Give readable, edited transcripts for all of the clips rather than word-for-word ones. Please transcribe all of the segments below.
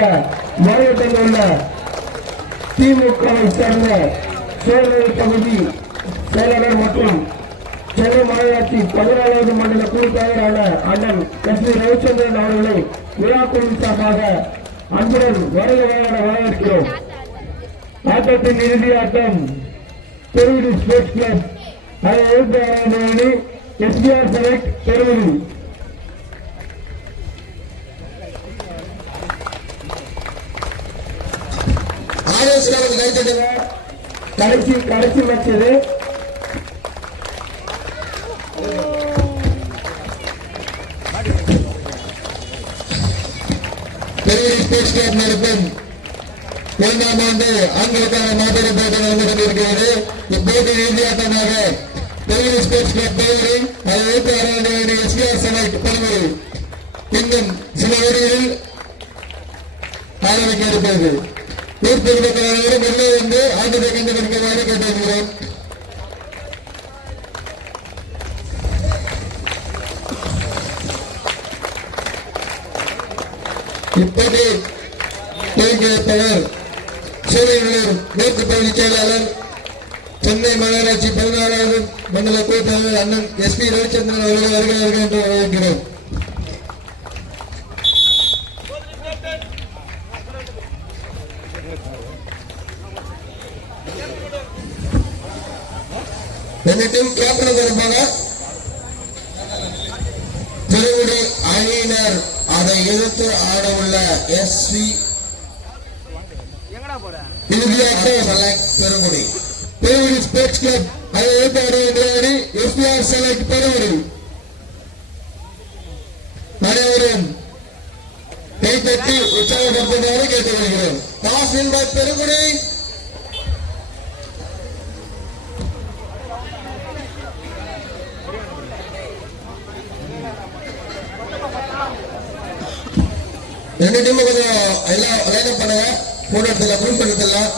மாவட்டத்தில் உள்ள திமுகவை சேர்ந்த சோழர் பகுதி செயலாளர் மற்றும் சென்னை மாநகராட்சி 14வது மண்டல குழு தலைவரான அண்ணன் எஸ்.வி. ரவிச்சந்திரன் அவர்களை விழாக்குழு சார்பாக அன்புடன் வரவேற்கிறோம். ஆட்டத்தின் இறுதி ஆட்டம் பெருவிடி ஸ்போர்ட்ஸ் கிளப் அணி எஸ்பிஆர் செலக்ட் பெருவிடி. கடைசி மேட்ச் இது. பெருவிடி ஸ்போர்ட்ஸ் கிளப் நடக்கும் 5ஆம் ஆண்டு ஆண்களுக்கான மாபெரும் போட்டி நடந்து கொண்டிருக்கிறது. இப்போட்டியின் இறுதியாட்டமாக பெருவிடி ஸ்போர்ட்ஸ் கிளப் பெருவிடி அதை எஸ்பிஆர் செலக்ட் பெருவிடி இன்னும் சில வழிகளில் ஆரம்பிக்க இருக்கிறது. தீர்ப்பு வெளியே வந்து ஆட்டத்தை கண்டுபிடிக்குமாறு கேட்டிருக்கிறோம். இப்போது துவங்கியிருப்பவர் சூரியநல்லூர் மேற்கு பகுதி செயலாளர் சென்னை மாநகராட்சி 14வது மண்டல குழு தலைவர் அண்ணன் எஸ்.பி. ரவிச்சந்திரன் அவர்கள் வருகிறார்கள் என்று வரவேற்கிறோம். கேப்டன் தரப்பாக பெருவிடி அணியினர் அதை எதிர்த்து ஆட உள்ள எஸ்.வி. பெருமுடி பெருவிடி ஸ்போர்ட்ஸ் கிளப் அதை எதிர்த்து ஆட வேண்டிய அணி எஸ்பிஆர் செலக்ட் பெருமுடி. அனைவரும் கைத்தட்டி உற்சாகப்படுத்துமாறு கேட்டுக்கொள்கிறோம். Toss win by Perumudi. ரெண்டு டீமும் கொஞ்சம் எல்லாம் லைனப் பண்ணுங்க. போட்டோ எடுத்துலாம், ப்ரூஃப் எடுத்துலாம்.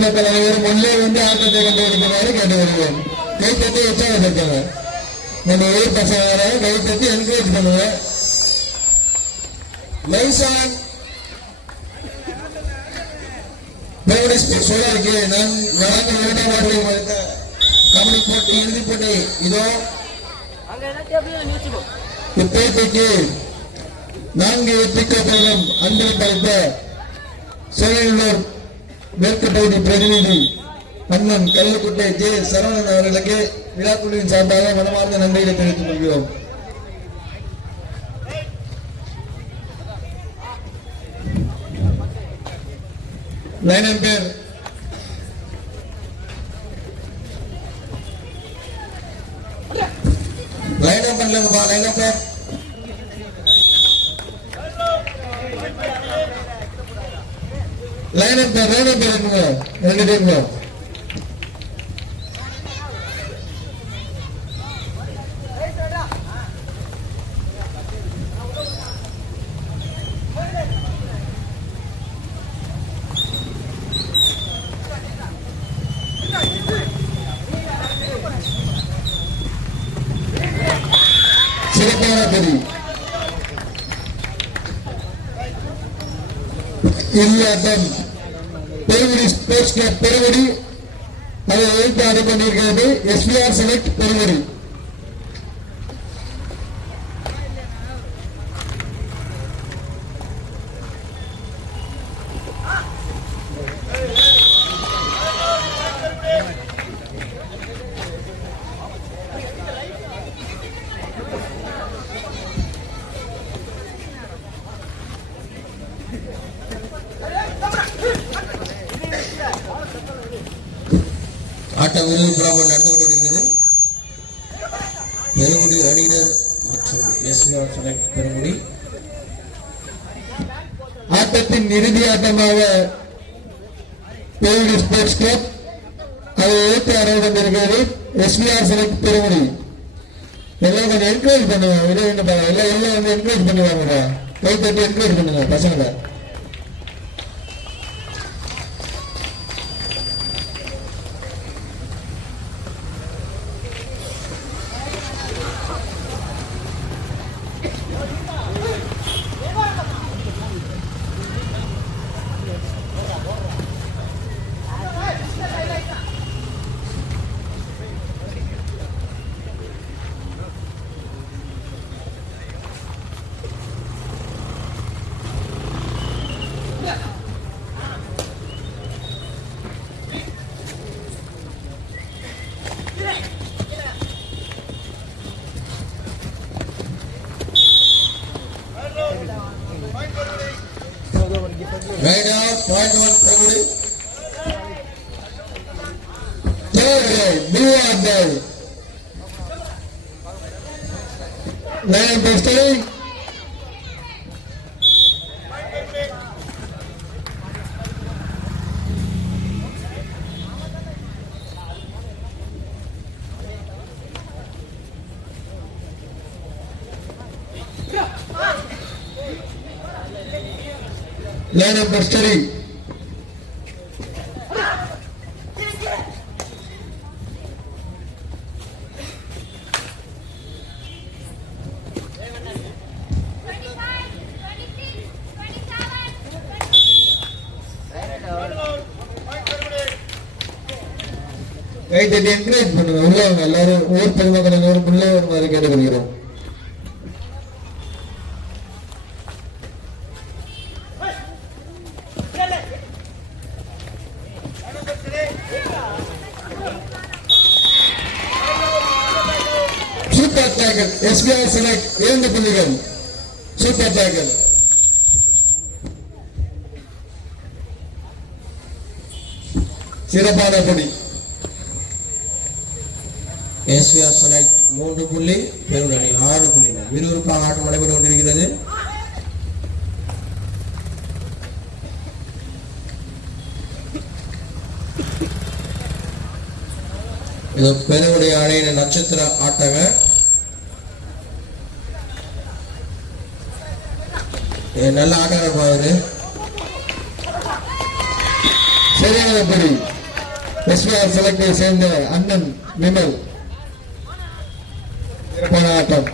மக்கள் அனைவரும் முன்னே வந்து ஆட்டத்தை கண்டுபிடிக்குமாறு கேட்டு வருவோம். கைத்தட்டி உற்சாகப்படுத்துங்க. நம்ம ஊர் பசங்க கைத்தட்டி என்கரேஜ் பண்ணுங்க. லைசான் சோழருக்கு நான் கபடி போட்டி இறுதி போட்டி இதோ இப்போட்டிக்கு 4 வெற்றிக்கோப்பைகளும் அன்பளிப்பளித்த சோழநல்லூர் மேற்கு பகுதி பிரதிநிதி அண்ணன் கல்லுக்குட்டை ஜே சரவணன் அவர்களுக்கு விழாக்குழுவின் சார்பாக மனமார்ந்த நன்றிகளை தெரிவித்துக் கொள்கிறோம். லைன் அம்பையர் லைன் அப் பண்ணலங்கப்பா. லைன் அம்பையர் லைன் அப் இருக்குங்க. ரெண்டு டீமுங்க சிறப்பான பெரி இல்லாட்டம் பெருவிடி ஸ்போர்ட்ஸ் கிளப் பெருவிடி அதை எதிர்த்து ஆட பண்ணியிருக்கிறது எஸ்பிஆர் செலக்ட் பெருவிடி. ஆட்டம் விறுவிறுப்பாக நடந்து கொண்டிருக்கிறது. பெருங்குடி அணியினர் மற்றும் எஸ்ஆர் செலக்ட் பெருங்குடி ஆட்டத்தின் இறுதி ஆட்டமாக பெருங்குடி ஸ்போர்ட்ஸ் கிளப் அதை எதிர்த்து ஆட கொண்டிருக்கிறது எஸ்ஆர் செலக்ட் பெருங்குடி. எல்லாம் கொஞ்சம் என்கரேஜ் பண்ணுவாங்க, எல்லாம் வந்து என்கரேஜ் பண்ணுவாங்கடா, கை தட்டி என்கரேஜ் பண்ணுங்க பசங்களை. Right now, point one Peruguடி. Blue and white. Line posting. Line number 3. இதை என்கரேஜ் பண்ணுங்க, உள்ளவங்க எல்லாரும் ஊர் பெருமக்கள் ஒரு முன்னே வருமாறு கேட்டுக்கொள்கிறோம். சூப்பர் டேக்கல் எஸ்பிஐ செலக்ட் 2 புள்ளிகள். சூப்பர் டேக்கல் சிறப்பான புள்ளி. எஸ்ஆர் செலக்ட் 3 புள்ளி, பெருங்குடி 6 புள்ளிகள். விறுவிறுப்பாக ஆட்டம் நடைபெற்றுக் கொண்டிருக்கிறது. இது பெருங்குடி அணியின் நட்சத்திர ஆட்டங்க. நல்ல ஆட்டம் பாருது. சரியான புள்ளி. எஸ்பிஆர் செலக்டை சேர்ந்த அண்ணன் விமல். சிறப்பான ஆட்டம்.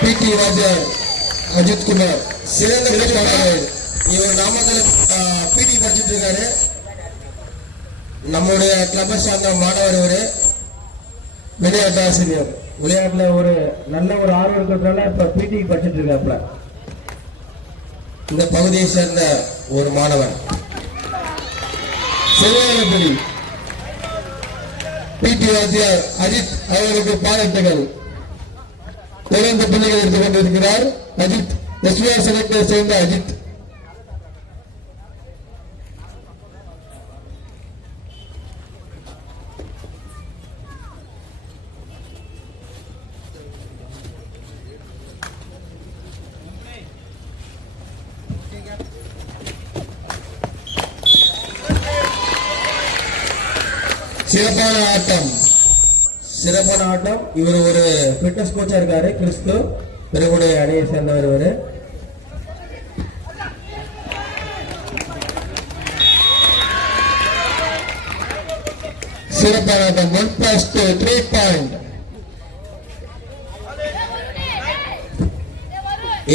பிடி வாத்தியார் அஜித் குமார் சிறந்த இவர் நாமக்கல் பிடி படிச்சுட்டு இருக்காரு. நம்முடைய கிளப்பை சார்ந்த மாணவர் இவரு. விளையாட்டு ஆசிரியர். விளையாட்டுல ஒரு நல்ல ஒரு ஆர்வம் இருக்கிறதுனால இப்ப பிடி படிச்சுட்டு இருக்காப்ல. இந்த பகுதியை சேர்ந்த ஒரு மாணவன். சரியான புள்ளி. பிடி வாத்தியார் அஜித் அவர்களுக்கு பாராட்டுகள். 2 புள்ளிகள் எடுத்துக் கொண்டிருக்கிறார் அஜித். எஸ்பிஆர் செலக்டை சேர்ந்த அஜித். சிறப்பான ஆட்டம். சிறப்பான ஆட்டம். இவர் ஒரு ஃபிட்னஸ் கோச்சா இருக்காரு. கிறிஸ்து பெருங்குடி அணியை சேர்ந்தவர் இவரு. சிறப்பான ஆட்டம். 1+2 3 பாயிண்ட்.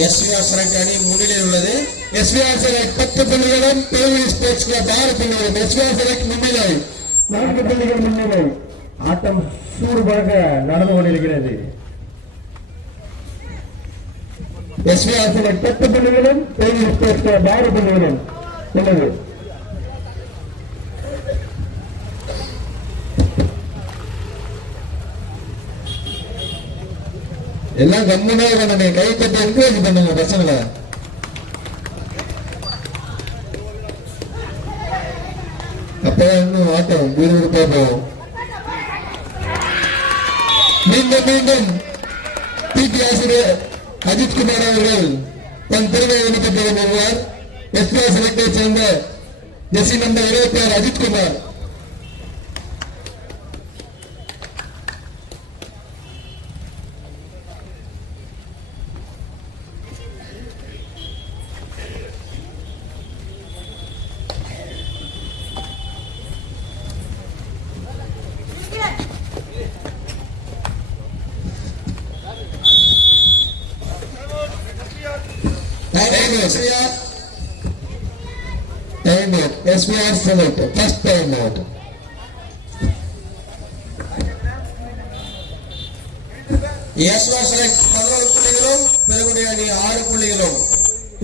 எஸ்ஆர் செலக்ட் அணி முன்னிலையில் உள்ளது. எஸ்பிஆர் செலக்ட் 10 புள்ளிகளும் பெருங்குடி ஸ்போர்ட்ஸ் கிளப் 6 புள்ளிகளும். எஸ்பிஆர் செலக்ட் முன்னிலை 4 புள்ளிகள் முன்னிலை. ஆட்டம் சூடுபழக நடந்து கொண்டிருக்கிறது. எஸ்பிஆர் செலக்ட் 10 புள்ளிகளும் பெருங்குடி ஸ்போர்ட்ஸ் கிளப் 6 புள்ளிகளும் உள்ளது. எல்லாம் கம்முனா இருக்கணும். கை தட்டி என்கரேஜ் பண்ணுங்க பசங்களை. அப்பதான் இன்னும் ஆட்டம் விறுவிறுப்பா போகும். மீண்டும் மீண்டும் பிடி ஆசிரியர் அஜித்குமார் அவர்கள் தன் திறமை வெளிப்பட்டு வருவார். எஸ்பிஆர் செலக்டை சேர்ந்த Jersey number 26 Ajithkumar. SBR select first time out. SBR select 11 புள்ளிகளும் பெருங்குடி அணி 6 புள்ளிகளும்.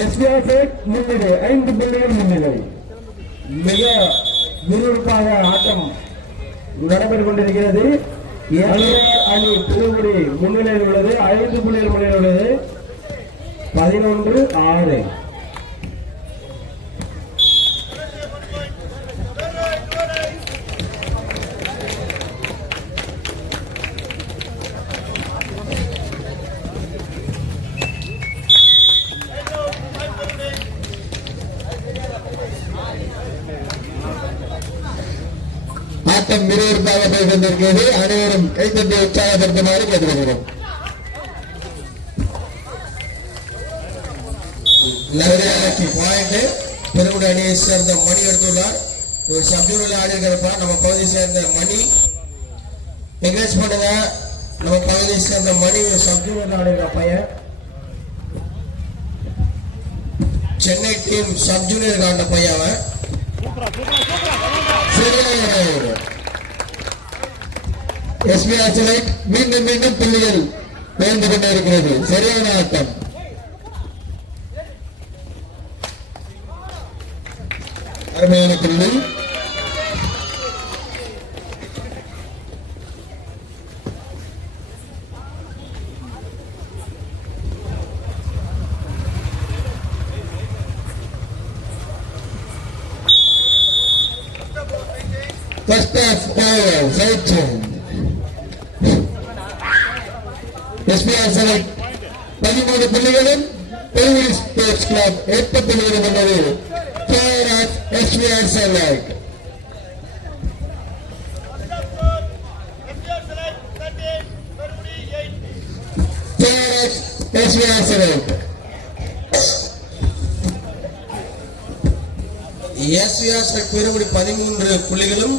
SBR select முன்னிலை 5 புள்ளிகள் முன்னிலை. மிக விறுவிறுப்பாக ஆட்டம் நடைபெற்றுக் கொண்டிருக்கிறது. SBR அணி பெருங்குடி முன்னிலையில் உள்ளது, 5 புள்ளிகள் முன்னிலையில் உள்ளது. 11-6. ஆட்டம் விறுவிறுப்பாக போய் கொண்டிருக்கிறது. அனைவரும் கைத்தட்டி உற்சாகப்படுத்துமாறு கேட்டுக்கொள்கிறோம். பெருங்குடி அணியை சேர்ந்த மணி எடுத்துள்ளார். ஒரு சப்ஜூனில் ஆடி இருக்கிறப்ப நம்ம பகுதியை சேர்ந்த மணி என்கரேஜ் பண்ணுங்க. நம்ம பகுதியை சேர்ந்த மணி ஒரு சப்ஜூனில் ஆடுகிற பையன். சென்னை டீம் சப்ஜூனியர் ஆண்ட பையன் அவன். SBR select மீண்டும் மீண்டும் புள்ளிகள் உயர்ந்து கொண்டே இருக்கிறது. சரியான ஆட்டம். அருமையான புள்ளி. First half over, side change. SBR select 13 புள்ளிகளும் பெருங்குடி ஸ்போர்ட்ஸ் கிளப் 8 புள்ளிகளும் கொண்டது. Player of SBR select. Player of SBR select. SBR select Perungudi 13 புள்ளிகளும்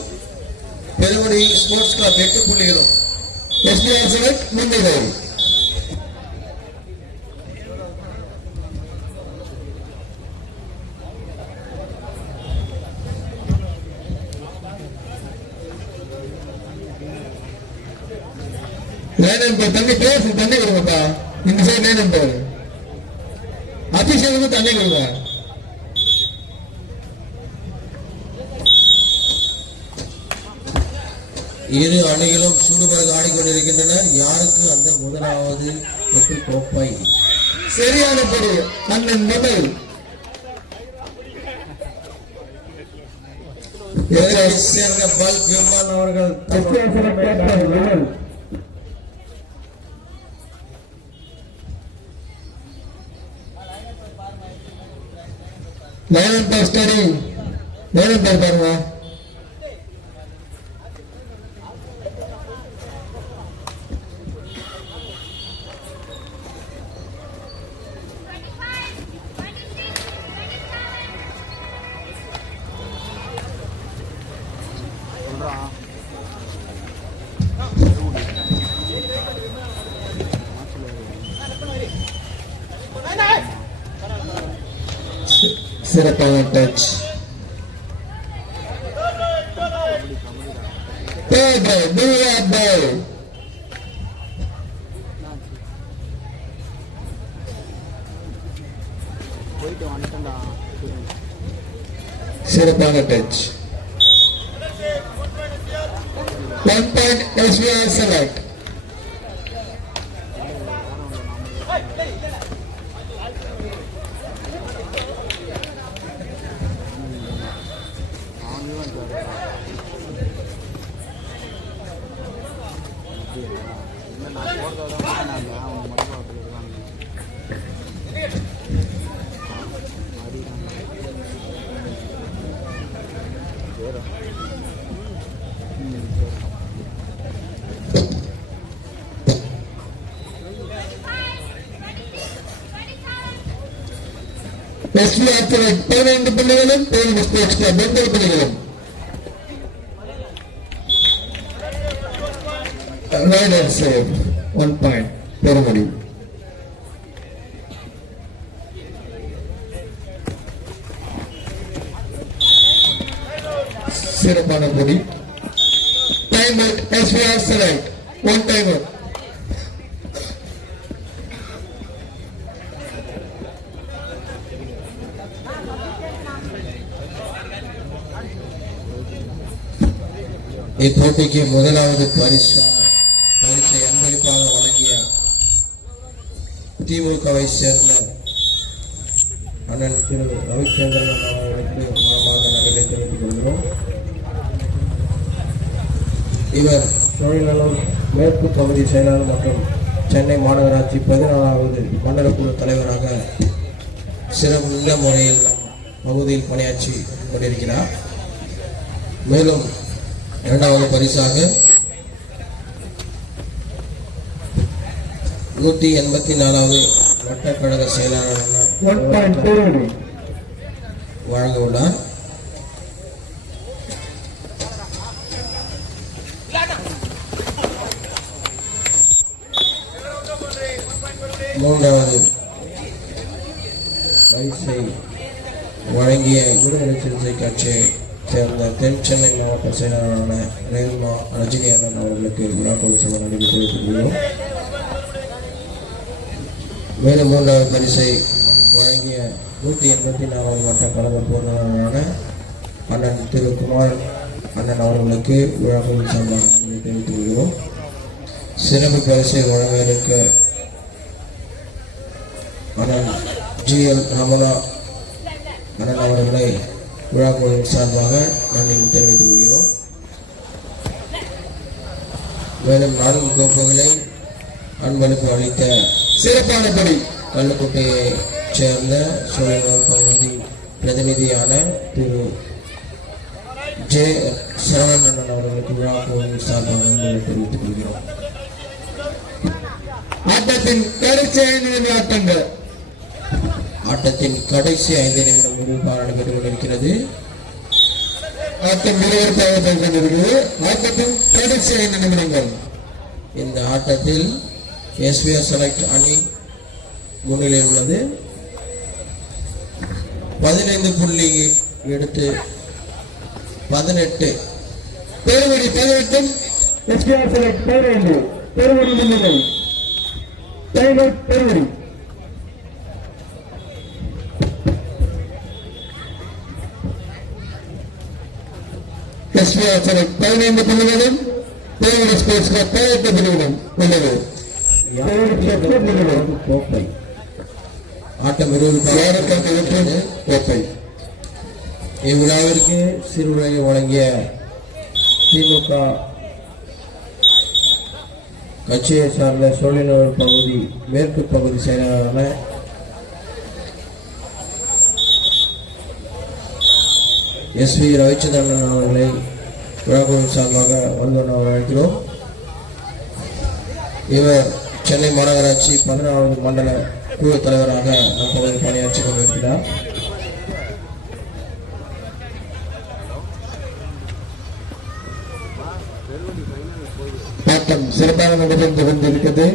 பெருங்குடி ஸ்போர்ட்ஸ் கிளப் 8 புள்ளிகளும். SBR select முன்னிலை. நம்பர் தண்ணி பேசு, தண்ணி கொடுங்கப்பா. இந்த சைடு நம்பர் அபிஷேகம் தண்ணி கொடுங்க. இரு அணிகளும் சூடுபரக ஆடிக்கொண்டிருக்கின்றனர். யாருக்கு அந்த முதலாவது வெற்றி கோப்பை? சரியான படி அண்ணன் முதல் சேர்ந்த பல்க் விமான் அவர்கள் லைன் பேர் ஸ்டடி லைன் பேர் பாருங்க. சிறப்பான டச். சிறப்பான touch. 1 point SBR select. SVR Select 15 புள்ளிகளும் தேனி ஸ்போர்ட்ஸ் கிளப் 9 புள்ளிகளும். Rider save 1 point பெறுமதி. சிறப்பான போடி. Time out SVR Select 1 time out. இப்போட்டிக்கு முதலாவது பரிசை அன்பளிப்பாக வழங்கிய திமுகவை சேர்ந்த அண்ணன் திரு ரவிச்சந்திரன் அவர்களுக்கு மனமார்ந்த நன்றியை தெரிவித்துக் கொள்கிறோம். இவர் தொழில்நலன் மேற்கு பகுதி செயலாளர் மற்றும் சென்னை மாநகராட்சி 14வது மண்டல குழு தலைவராக சிறந்த முறையில் பகுதியில் பணியாற்றி கொண்டிருக்கிறார். மேலும் இரண்டாவது பரிசாக 184வது வட்டக்கழக செயலாளர் வழங்க உள்ளார். மூன்றாவது பரிசை வழங்கிய விடுதலை சிறுத்தை கட்சியை சேர்ந்த தென் சென்னை மாவட்ட செயலாளரான ரேல்மா ரஜினி அண்ணன் அவர்களுக்கு விழாக்கள் சபை நன்றி தெரிவித்துக் கொள்கிறோம். மேலும் மூன்றாவது பரிசை வழங்கிய 184வது வட்ட கழக பொருளாளரான அண்ணன் திரு குமார் அண்ணன் அவர்களுக்கு விழாக்கள் சபை நன்றி தெரிவித்துக் கொள்கிறோம். சிறப்பு பரிசை வழங்க இருக்க அண்ணன் GL ரமணா அண்ணன் அவர்களை விழாக்குழுவின் சார்பாக நன்றி தெரிவித்துக் கொள்கிறோம். மேலும் 4 கோப்புகளை அன்பளிப்பு அளித்த சிறப்பானபடி கள்ளுக்குட்டையை சேர்ந்த சோழர் பகுதி பிரதிநிதியான திரு ஜே சரவணன் அவர்களுக்கு விழாக்குழுவின் சார்பாக நன்றி தெரிவித்துக் கொள்கிறோம். ஆட்டத்தின் கடைசி 5 நிமிட ஆட்டங்கள். ஆட்டத்தின் கடைசி 5 நிமிடம் விறுவிறுப்பாக நடைபெற்றுக் கொண்டிருக்கிறது. ஆட்டம் விறுவிறுப்பாக கொண்டிருக்கிறது. ஆட்டத்தின் கடைசி 5 நிமிடங்கள். இந்த ஆட்டத்தில் SVR Select அணி முன்னிலையில் உள்ளது. 15 புள்ளி எடுத்து 18 பெறுவடி 18 SVR Select 15 பெறுவடி முன்னிலை. Time out Peruvadi. SVR Select 15 புள்ளிகளும் தேனி ஸ்போர்ட்ஸ் கிளப் 18 புள்ளிகளும் உள்ளது. கோப்பை ஆட்டம் விறுவிறுப்பாக கோப்பை. இவ்விழாவிற்கு சிறுவிழை வழங்கிய திமுக கட்சியை சார்ந்த சோழிநகர் பகுதி மேற்கு பகுதி செயலாளரான SV ரவிச்சந்திரன் அவர்களை விழாக்குழு சார்பாக வந்து அழைக்கிறோம். இவர் சென்னை மாநகராட்சி 16வது மண்டல குழு தலைவராக நம் பகுதியில் பணியாற்றி கொண்டிருக்கிறார். ஆட்டம் சிறப்பாக நடைபெற்று கொண்டிருக்கிறது.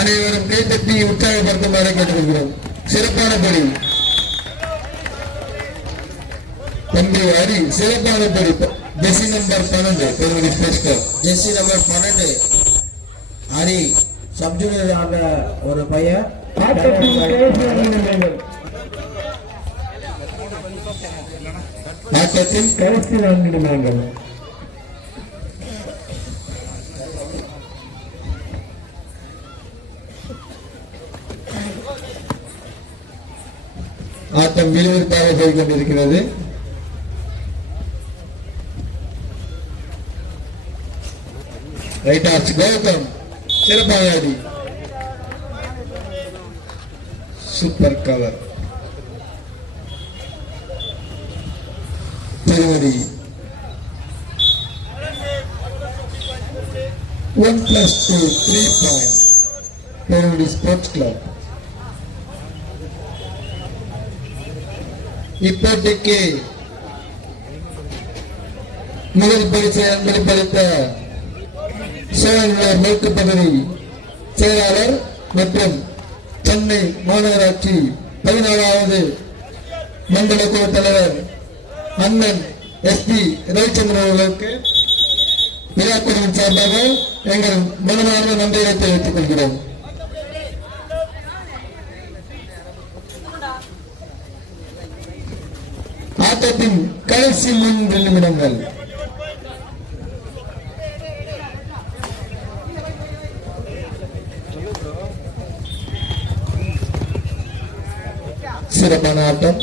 அனைவரும் கைத்தட்டி உற்சாகப்படுத்துமாறு கேட்டுக்கொள்கிறோம். சிறப்பான படி தம்பி ஹரி, சிறப்பான படி. ஜெர்சி நம்பர் 12 பெருமதி sports club. Jersey number 12 Hari sub junior ஆன ஒரு பையன். ஆட்டத்தின் கடைசி 4 நிமிடங்கள். ஆட்டம் விறுவிறுப்பாக போய் கொண்டிருக்கிறது. ரைட் ஆர்ச் கௌதம் சிறப்பாக ஆடி சூப்பர் கவர். பெருமதி 1+2 3 point. Peruvudi Sports Club. இப்போட்டிக்கு முதல் பரிசை அன்பளிப்பளித்த சோழர் மேற்கு பகுதி செயலாளர் மற்றும் சென்னை மாநகராட்சி 14வது மண்டல குழு தலைவர் அண்ணன் எஸ்பி ரவிச்சந்திரன் அவர்களுக்கு விழாக்குழுவின் சார்பாக எங்கள் மனமார்ந்த நன்றியை தெரிவித்துக் கொள்கிறோம். ஆட்டத்தின் கடைசி 3 நிமிடங்கள். சிறப்பான ஆட்டம்.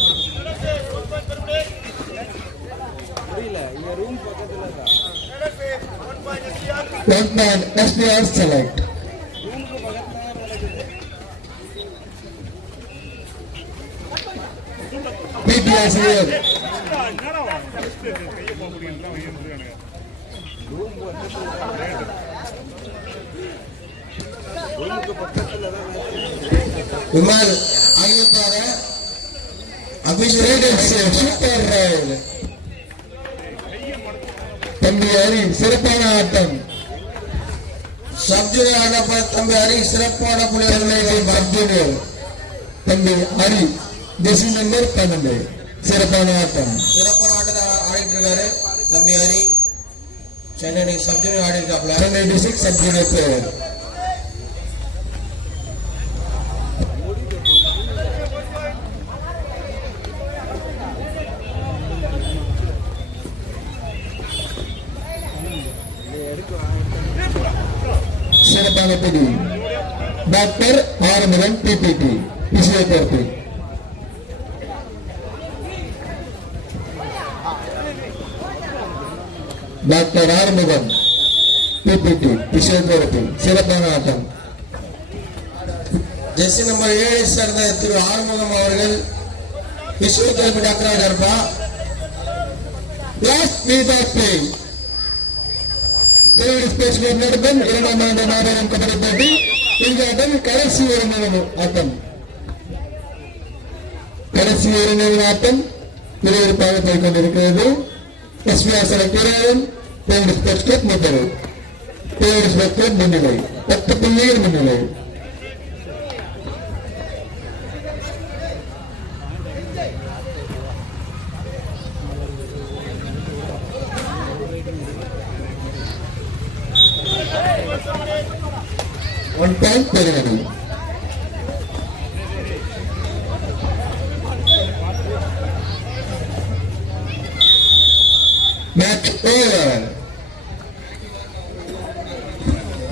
One man SBR select. PPS here. Vimal அறிவிப்பார அபிஷேக் சூப்பர் ரைட். தம்பி ஹரி சிறப்பான ஆட்டம். சப்ஜூனியர் ஆடப்பட தம்பி ஹரி சிறப்பான புள்ளிகளை சப்ஜூனியர் தம்பி ஹரி ஜெர்சி நம்பர் 12 சிறப்பான ஆட்டம். சிறப்பான ஆட்டத்தை ஆடிட்டு இருக்காரு தம்பி ஹரி. சென்னை சப்ஜூனியர் ஆடி இருக்காப்ல. Chennai district sub junior player. சிறப்பான பிடி. Doctor Arumugan BPT physiotherapy. Doctor Arumugan BPT physiotherapy சிறப்பான ஆட்டம். ஜெர்சி நம்பர் 7 சேர்ந்த திரு ஆறுமுகம் அவர்கள் பிசியோதெரபி டாக்டராக இருப்பா. Last meet of play. Peruvidi sports club நடக்கும் 2ஆம் ஆண்டு மாபெரும் கபடி போட்டி. இந்த ஆட்டம் கடைசி ஒரு நிமிடம் ஆட்டம். கடைசி ஒரு நிமிடம் ஆட்டம் விறுவிறுப்பாக போய் கொண்டிருக்கிறது. எஸ்பிஆர் செலக்ட் வீரரும் பெருவிடி ஸ்போர்ட்ஸ் கிளப் முதல். பெருவிடி ஸ்போர்ட்ஸ் கிளப் முன்னிலை 10 புள்ளிகள் முன்னிலை. One point பெறுகிறது. Match over.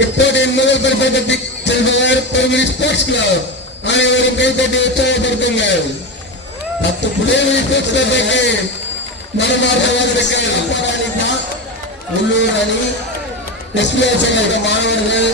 இப்போட்டியின் முதல் பரிசை பற்றி செல்பவர் பெருவிடி ஸ்போர்ட்ஸ் கிளப். அனைவரும் கைத்தட்டி உற்சாகப்படுத்துங்கள். 10 புள்ளிகள் ஸ்போர்ட்ஸ் கிளப்புக்கு மனமார்ந்த வாழ்த்துக்கள். உள்ளூர் அணி எஸ்பிஆர் செல்ல மாணவர்கள்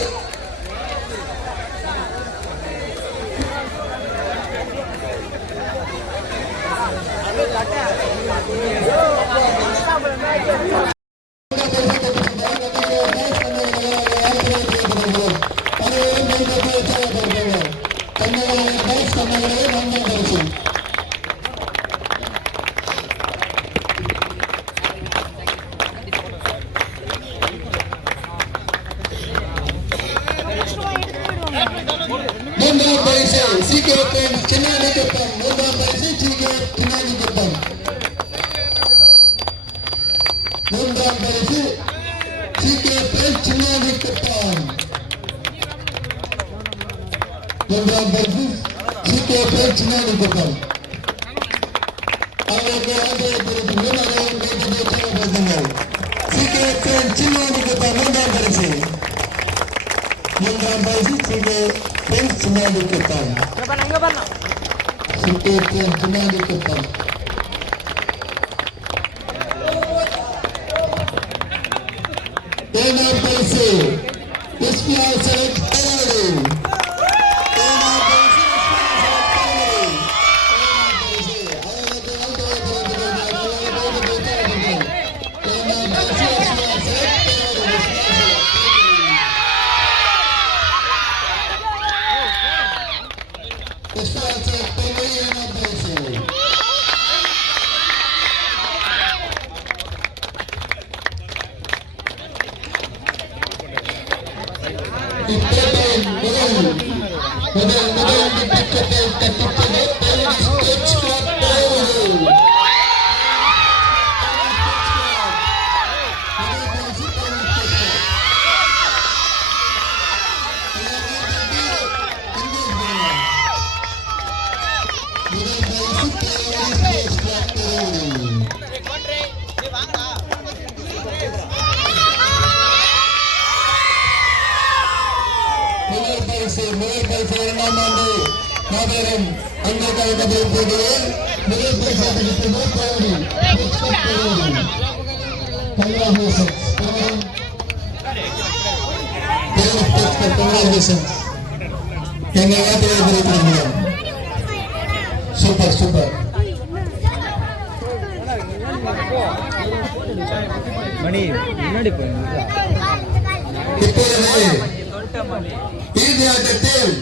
மூன்றாம் பரிசு சீக்கிரத்தின் சின்னாடி குப்பம். மூன்றாம் பரிசு சின்னாடி குப்பம். மூன்றாம் பரிசு சீக்கிரத்தின் சின்னாடி குப்பம். மூன்றாம் பரிசு சீக்கிரத்தின் சின்னாடி குப்பம். அவர்களுக்கு ஆதரவு தெரிவித்து சீக்கிரத்தின் சின்னாடி குப்பம். மூன்றாம் பரிசு. மூன்றாம் பரிசு சீக்கிரத்தின் சின்னாடி குப்பம். சீக்கிரத்தின் சின்னாடி குப்பம். ஏழாம் பரிசு எஸ்பிஆர் செலக்ட் தமிழ்நாடு. இப்போட்டியின் முதல் பக்கத்தை தட்டித்தது தேவடி ஸ்போர்ட்ஸ் கிளப் பேரூர். முதல் பரிசு இரண்டாம் ஆண்டு மாபெரும் அங்கக்கால கபடி போட்டியில் முதல் பரிசு கிடைத்தது தேவடி என்னை தெரிவித்திருக்கிறோம். Super super. மணி முன்னாடி போய் இப்பொழுது இறுதி ஆட்டத்தில்